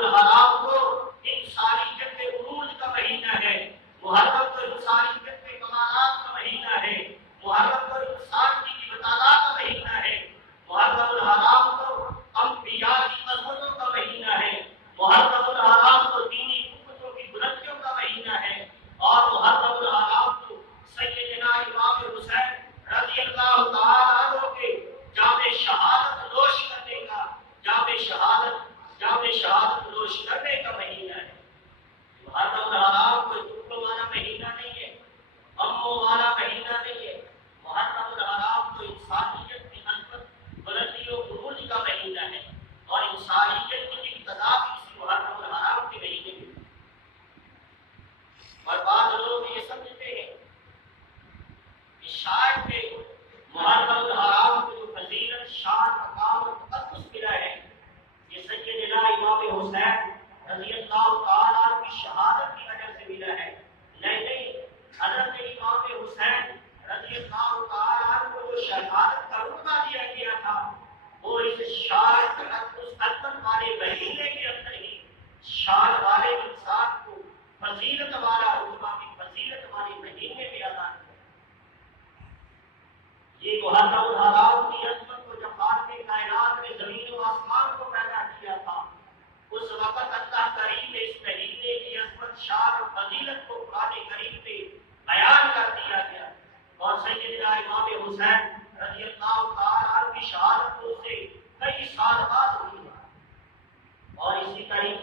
الحرام کو انسانیت کے عروج کا مہینہ ہے، محرم کو انسانیت کے کمالات کا مہینہ ہے، محرم کو انسان کی مطالعہ کا مہینہ ہے، محرم الحرام کو انبیاء کی عظمتوں کا مہینہ ہے، محرم الحرام کو دینی قوتوں کی بلندیوں کا مہینہ ہے، اور محرم الحرام کو سیدنا امام حسین رضی اللہ تعالیٰ عنہ کے جام شہادت نوش کرنے کا جام شہادت نوش کرنے کا مہینہ ہے۔ محرم الحرام کوئی دکھوں والا مہینہ نہیں ہے، غموں والا مہینہ نہیں ہے، محرم الحرام تو انسانیت کی عظمت بلندی و عروج کا مہینہ ہے، اور انسانیت کی ابتدا بھی اسی محرم الحرام کے مہینے میں۔ اور بعض لوگ یہ سمجھتے ہیں کہ شاید کہ محرم الحرام کو جو فضیلت، شان، مقام اور تقدس ملا ہے، یہ سیدنا امام حسین رضی اللہ تعالیٰ عنہ کی شہادت کی وجہ سے ملا ہے۔ نہیں، حضرت امام حسین رضی اللہ تعالیٰ عنہ کو جو شہادت کا رتبہ دیا گیا تھا، وہ اس شان، تقدس، عظمت والے مہینے کے اندر ہی شان والے انسان کو فضیلت والا رتبہ کی فضیلت والے مہینے میں ادا کیا۔ یہ محرم الحرام کی عظمت کو جب خالق کائنات نے زمین و آسمان کو پیدا کیا تھا، اس وقت اللہ کریم نے اس مہینے کی عظمت، شان اور فضیلت کو قرآن کریم میں بیان کر دیا گیا، اور سیدنا امام حسین رضی اللہ تعالیٰ عنہ کی شہادت اس سے کئی سال بعد ہوئی، اور اسی طریقے